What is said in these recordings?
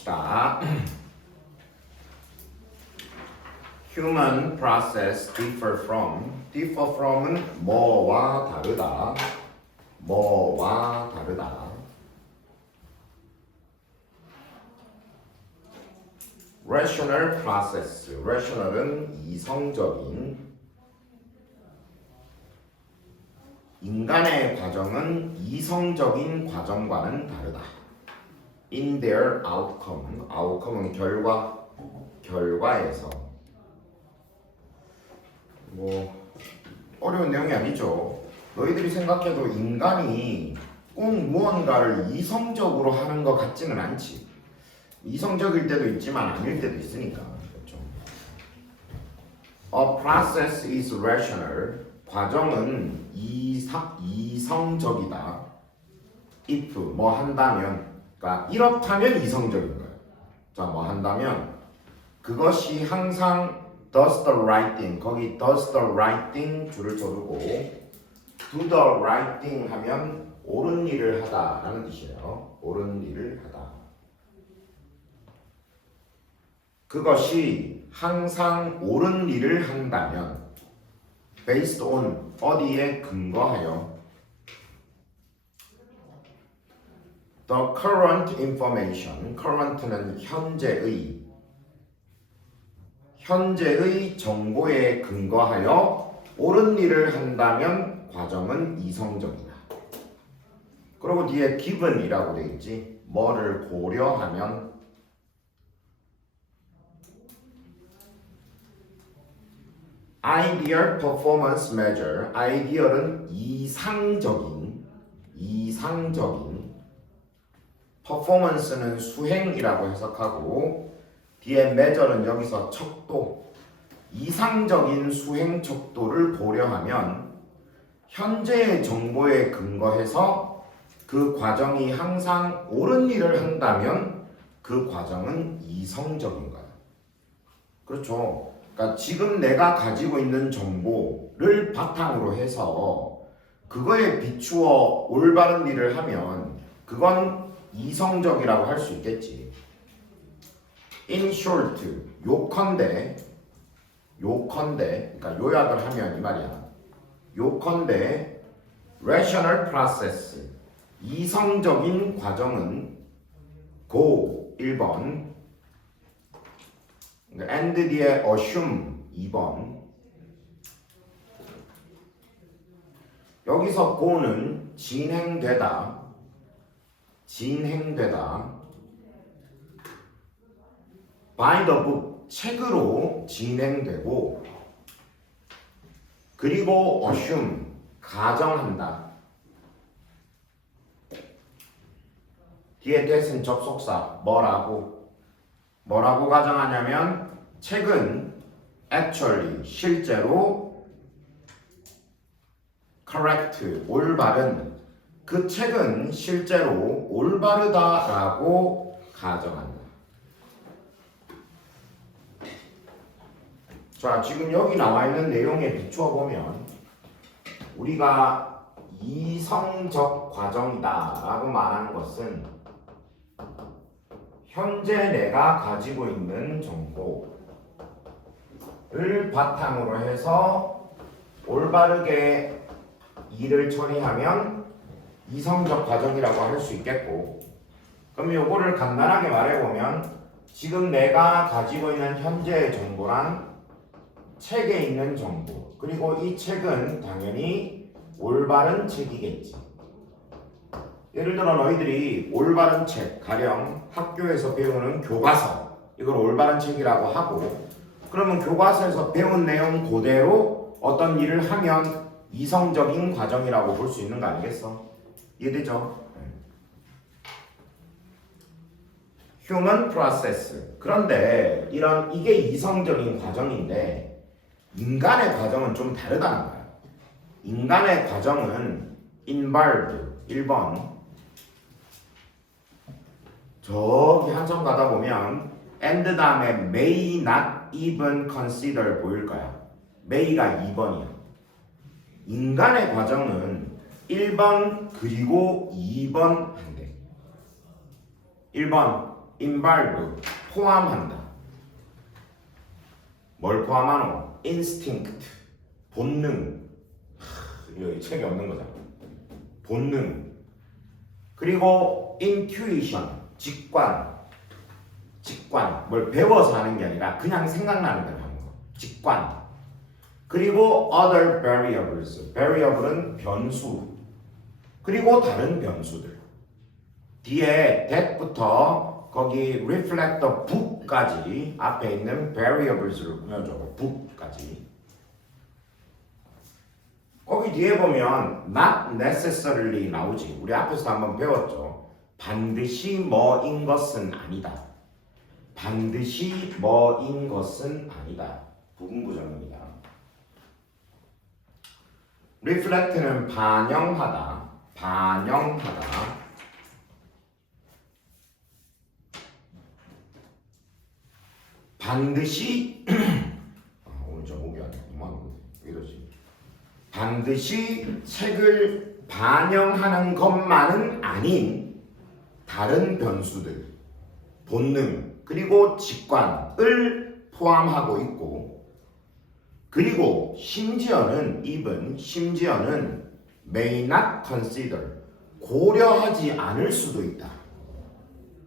봅시다. Human process differ from은 뭐와 다르다. 뭐와 다르다. Rational process. Rational은 이성적인. 인간의 과정은 이성적인 과정과는 다르다. In their outcome. outcome은 결과에서. 뭐 어려운 내용이 아니죠. 너희들이 생각해도 인간이 꼭 무언가를 이성적으로 하는 것 같지는 않지. 이성적일 때도 있지만 아닐 때도 있으니까. 그렇죠? A process is rational. 과정은 이성적이다. if 뭐 한다면, 그러니까 이렇다면 이성적인 거예요. 자, 뭐 한다면 그것이 항상 does the right thing. 거기 does the right thing 줄을 쳐두고 do the right thing 하면 옳은 일을 하다라는 뜻이에요. 옳은 일을 하다. 그것이 항상 옳은 일을 한다면 based on 어디에 근거하여 the current information. current는 현재의 정보에 근거하여 옳은 일을 한다면 과정은 이성적이다. 그리고 뒤에 given이라고 되어 있지. 뭐를 고려하면 ideal performance measure. ideal은 이상적인 performance는 수행이라고 해석하고 뒤에 measure는 여기서 척도. 이상적인 수행 척도를 고려하면 현재의 정보에 근거해서 그 과정이 항상 옳은 일을 한다면 그 과정은 이성적인 거야. 그렇죠. 그러니까 지금 내가 가지고 있는 정보를 바탕으로 해서 그거에 비추어 올바른 일을 하면 그건 이성적이라고 할 수 있겠지. In short, 요컨대, 그러니까 요약을 하면 이 말이야. 요컨대 rational process, 이성적인 과정은 go 1번, and 뒤에 assume 2번. 여기서 go는 진행되다. by the book, 책으로 진행되고, 그리고 assume, 가정한다. 뒤에 that은 접속사, 뭐라고 가정하냐면 책은 actually, 실제로 correct, 올바른, 그 책은 실제로 올바르다라고 가정한다. 자, 지금 여기 나와 있는 내용에 비추어 보면 우리가 이성적 과정이다라고 말하는 것은 현재 내가 가지고 있는 정보를 바탕으로 해서 올바르게 일을 처리하면 이성적 과정이라고 할 수 있겠고, 그럼 요거를 간단하게 말해보면 지금 내가 가지고 있는 현재의 정보란 책에 있는 정보, 그리고 이 책은 당연히 올바른 책이겠지. 예를 들어 너희들이 올바른 책, 가령 학교에서 배우는 교과서, 이걸 올바른 책이라고 하고, 그러면 교과서에서 배운 내용 그대로 어떤 일을 하면 이성적인 과정이라고 볼 수 있는 거 아니겠어? 이해되죠? Human process. 그런데 이게 이성적인 과정인데 인간의 과정은 좀 다르다는 거야. 인간의 과정은 involved 1번, 저기 한참 가다 보면 and 다음에 may not even consider 보일 거야. may가 2번이야. 인간의 과정은 1번 그리고 2번 한대. 1번 involve 포함한다. 뭘 포함하노? instinct 본능. 여기 책이 없는 거잖아. 본능. 그리고 intuition 직관. 뭘 배워서 하는 게 아니라 그냥 생각나는 대로 하는 거. 직관. 그리고 other variables. variable은 변수. 그리고 다른 변수들. 뒤에 that부터 거기 reflect the book까지 앞에 있는 variables를 꾸며줘. book까지. 거기 뒤에 보면 not necessarily 나오지. 우리 앞에서 한번 배웠죠. 반드시 뭐인 것은 아니다. 반드시 뭐인 것은 아니다. 부분부정입니다. reflect는 반영하다. 반드시 오늘 좀 목이 안 좋구만. 왜 이러지? 반드시 책을 반영하는 것만은 아닌 다른 변수들, 본능, 그리고 직관을 포함하고 있고, 그리고 심지어는 may not consider 고려하지 않을 수도 있다.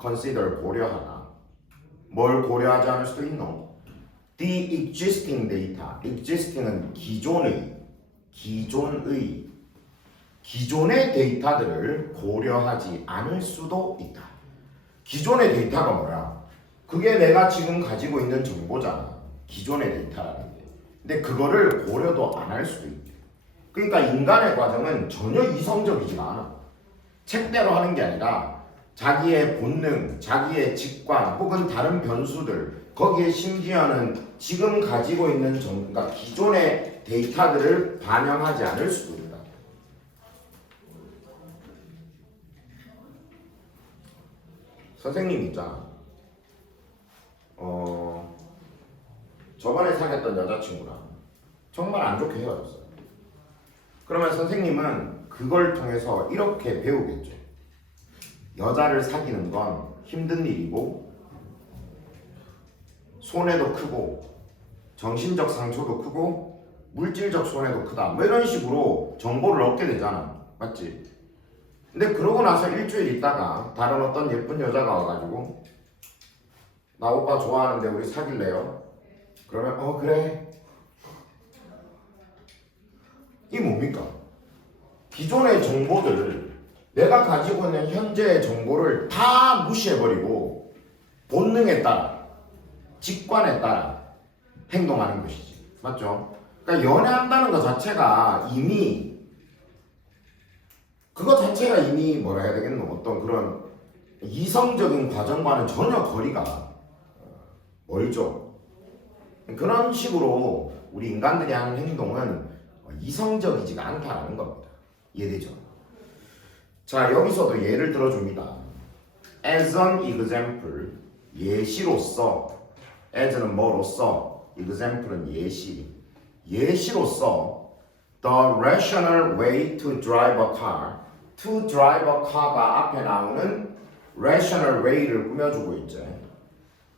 consider 고려하다. 뭘 고려하지 않을 수도 있노? The existing data. existing은 기존의 데이터들을 고려하지 않을 수도 있다. 기존의 데이터가 뭐야? 그게 내가 지금 가지고 있는 정보잖아. 기존의 데이터라는 게. 근데 그거를 고려도 안 할 수도 있대. 그러니까 인간의 과정은 전혀 이성적이지가 않아. 책대로 하는 게 아니라 자기의 본능, 자기의 직관 혹은 다른 변수들, 거기에 심지어는 지금 가지고 있는 그러니까 기존의 데이터들을 반영하지 않을 수도 있다. 선생님 있잖아. 저번에 사귀었던 여자친구랑 정말 안 좋게 헤어졌어요. 그러면 선생님은 그걸 통해서 이렇게 배우겠죠. 여자를 사귀는 건 힘든 일이고 손해도 크고 정신적 상처도 크고 물질적 손해도 크다. 뭐 이런 식으로 정보를 얻게 되잖아. 맞지? 근데 그러고 나서 일주일 있다가 다른 어떤 예쁜 여자가 와가지고 나 오빠 좋아하는데 우리 사귈래요? 그러면 그래. 이게 뭡니까? 기존의 정보들, 내가 가지고 있는 현재의 정보를 다 무시해버리고 본능에 따라, 직관에 따라 행동하는 것이지. 맞죠? 그러니까 연애한다는 것 자체가 이미 뭐라 해야 되겠노? 어떤 그런 이성적인 과정과는 전혀 거리가 멀죠. 그런 식으로 우리 인간들이 하는 행동은 이성적이지가 않다는 겁니다. 이해되죠? 자, 여기서도 예를 들어줍니다. As an example, 예시로서. as는 뭐로서, example은 예시. 예시로서 the rational way to drive a car. to drive a car가 앞에 나오는 rational way를 꾸며주고 있죠.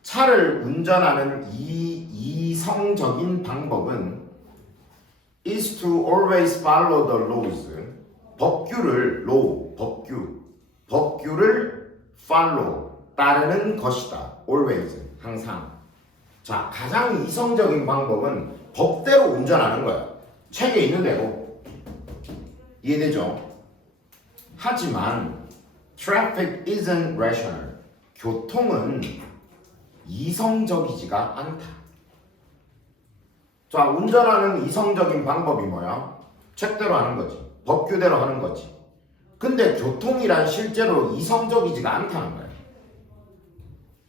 차를 운전하는 이성적인 방법은 is to always follow the laws. 법규를 follow, 따르는 것이다. always, 항상. 자, 가장 이성적인 방법은 법대로 운전하는 거야. 책에 있는 대로. 이해되죠? 하지만 traffic isn't rational. 교통은 이성적이지가 않다. 자, 운전하는 이성적인 방법이 뭐야? 책대로 하는 거지. 법규대로 하는 거지. 근데 교통이란 실제로 이성적이지가 않다는 거야.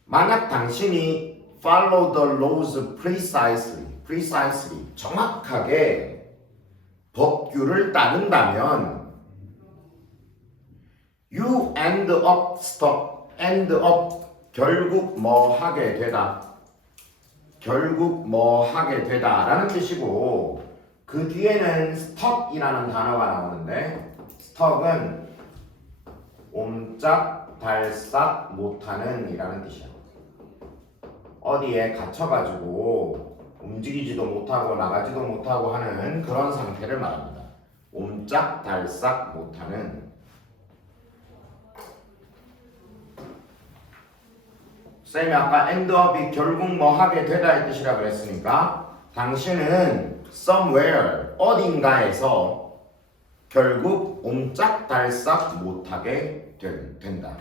만약 당신이 follow the laws precisely, 정확하게 법규를 따른다면 you end up 결국 뭐 하게 되다라는 뜻이고, 그 뒤에는 stop이라는 단어가 나오는데 stop은 옴짝 옴짝달싹 못하는 이라는 뜻이야. 어디에 갇혀가지고 움직이지도 못하고 나가지도 못하고 하는 그런 상태를 말합니다. 옴짝달싹 못하는. 쌤이 아까 endup이 결국 뭐 하게 되다의 뜻이라 그랬으니까 당신은 somewhere 어딘가에서 결국 옴짝달싹 못하게 된다.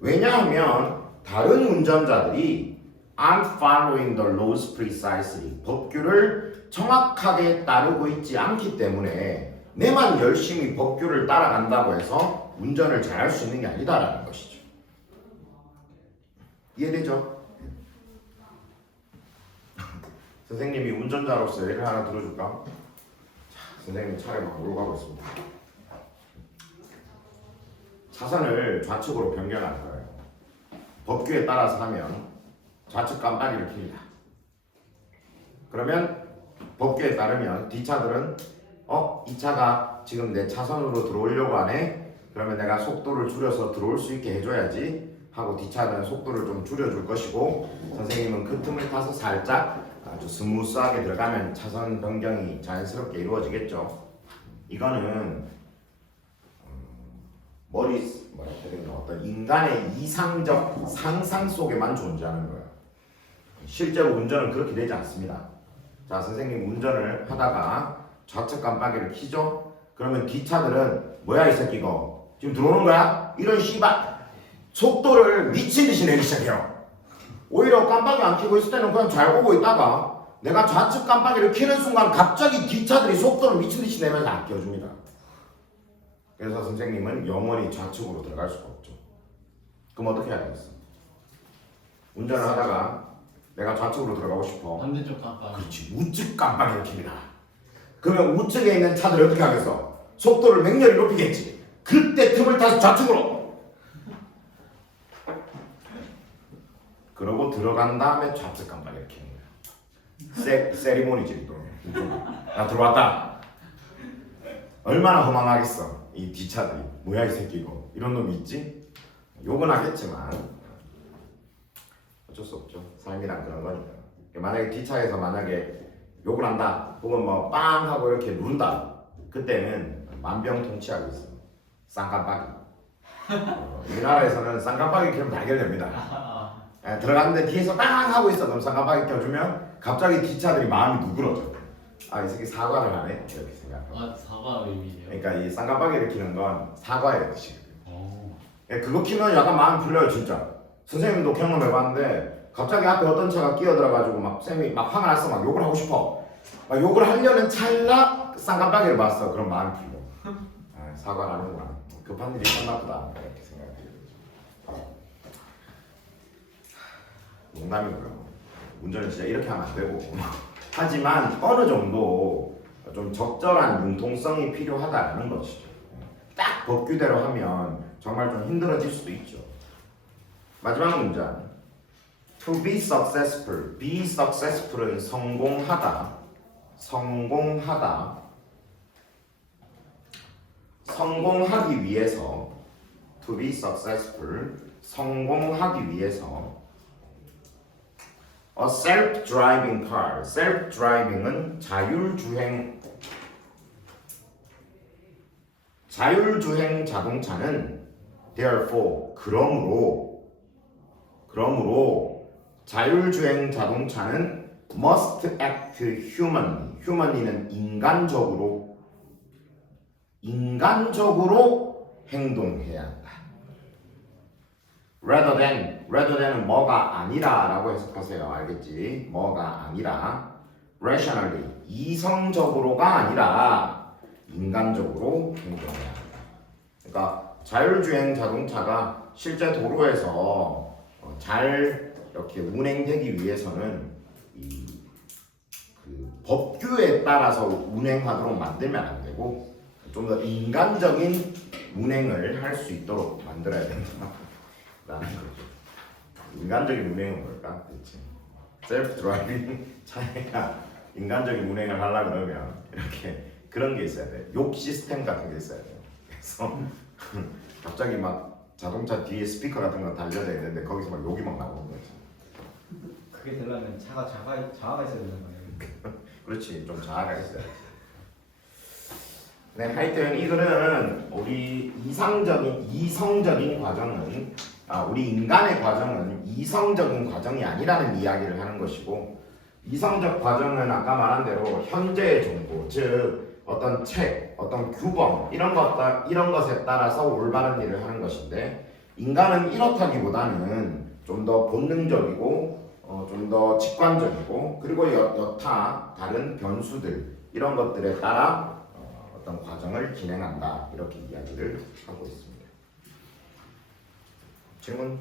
왜냐하면 다른 운전자들이 aren't following the laws precisely 법규를 정확하게 따르고 있지 않기 때문에 내만 열심히 법규를 따라간다고 해서 운전을 잘할 수 있는 게 아니다라는 것이죠. 이해되죠? 선생님이 운전자로서 예를 하나 들어줄까? 자, 선생님 차례 막 몰고 가고 있습니다. 차선을 좌측으로 변경할 거예요. 법규에 따라서 하면 좌측 깜빡이를 킵니다. 그러면 법규에 따르면 뒷차들은 이 차가 지금 내 차선으로 들어오려고 하네? 그러면 내가 속도를 줄여서 들어올 수 있게 해줘야지 하고 뒷차는 속도를 좀 줄여줄 것이고 선생님은 그 틈을 타서 살짝 아주 스무스하게 들어가면 차선 변경이 자연스럽게 이루어지겠죠. 이거는 뭐라 해야 되나 어떤 인간의 이상적 상상 속에만 존재하는 거예요. 실제로 운전은 그렇게 되지 않습니다. 자, 선생님 운전을 하다가 좌측 깜빡이를 켜죠? 그러면 뒷차들은 뭐야 이 새끼 이거 지금 들어오는 거야? 이런 씨발 속도를 미친 듯이 내기 시작해요. 오히려 깜빡이 안 켜고 있을 때는 그냥 잘 보고 있다가 내가 좌측 깜빡이를 켜는 순간 갑자기 뒷차들이 속도를 미친 듯이 내면서 안 켜줍니다. 그래서 선생님은 영원히 좌측으로 들어갈 수가 없죠. 그럼 어떻게 해야 되겠어? 운전을 하다가 내가 좌측으로 들어가고 싶어. 반대쪽 깜빡이. 그렇지. 우측 깜빡이를 킵니다. 그러면 우측에 있는 차들이 어떻게 하겠어? 속도를 맹렬히 높이겠지. 그때 틈을 타서 좌측으로. 그러고 들어간 다음에 좌측 깜빡이를 킵니다. 세리머니지 또. 나 들어왔다. 얼마나 허망하겠어. 이 뒷차들이 뭐야 이 새끼 이거 이런 놈이 있지? 욕은 하겠지만 어쩔 수 없죠. 삶이란 그런 거니까. 만약에 뒷차에서 만약에 욕을 한다 혹은 뭐 빵 하고 이렇게 누른다 그때는 만병통치하고 있어. 쌍깜빡이. 우리나라에서는 쌍깜빡이 켜면 다 해결됩니다. 들어갔는데 뒤에서 빵 하고 있어. 그럼 쌍깜빡이 켜주면 갑자기 뒷차들이 마음이 누그러져. 아, 이 새끼 사과를 하네 이렇게 생각하고. 사과 의미네요. 그러니까 이 쌍깜빡이를 키는 건 사과의 뜻이거든요. 그거 키면 약간 마음이 풀려요 진짜. 선생님도 경험해봤는데 갑자기 앞에 어떤 차가 끼어들어가지고 막 쌤이 막 화가 났어. 막 욕을 하고 싶어. 막 욕을 하려는 찰나 쌍깜빡이를 봤어. 그럼 마음이 풀려. 아, 사과를 하는구나. 급한 일이 끝났구나 이렇게 생각해요. 농담이고요. 운전을 진짜 이렇게 하면 안 되고. 하지만 어느 정도 좀 적절한 융통성이 필요하다는 것이죠. 딱 법규대로 하면 정말 좀 힘들어질 수도 있죠. 마지막 문장. To be successful. Be successful은 성공하다. 성공하다. 성공하기 위해서. To be successful. 성공하기 위해서. A self-driving car. self-driving은 자율주행 자동차는 therefore 그러므로 자율주행 자동차는 must act humanly. humanly는 인간적으로 행동해야 한다. rather than은 뭐가 아니라라고 해석하세요. 알겠지? 뭐가 아니라 rationally 이성적으로가 아니라 인간적으로 행동해야 한다. 그러니까 자율주행 자동차가 실제 도로에서 잘 이렇게 운행되기 위해서는 그 법규에 따라서 운행하도록 만들면 안 되고 좀 더 인간적인 운행을 할 수 있도록 만들어야 된다. 라는 거죠. 인간적인 운행은 뭘까? 대체 셀프 드라이빙 차가 인간적인 운행을 하려고 그러면 이렇게 그런 게 있어야 돼. 욕 시스템 같은 게 있어야 돼. 그래서 갑자기 막 자동차 뒤에 스피커 같은 거 달려져 있는데 거기서 막 욕이 막 나오는 거지. 그게 되려면 자아가 있어야 되는 거예요. 그렇지, 좀 자아가 있어야 지. 네, 하여튼 이 글은 우리 이성적인 과정은 우리 인간의 과정은 이성적인 과정이 아니라는 이야기를 하는 것이고, 이성적 과정은 아까 말한 대로 현재의 정보, 즉 어떤 책, 어떤 규범 이런 것에 따라서 올바른 일을 하는 것인데, 인간은 이렇다기보다는 좀 더 본능적이고 좀 더 직관적이고, 그리고 여타 다른 변수들 이런 것들에 따라 어떤 과정을 진행한다, 이렇게 이야기를 하고 있습니다. 질문?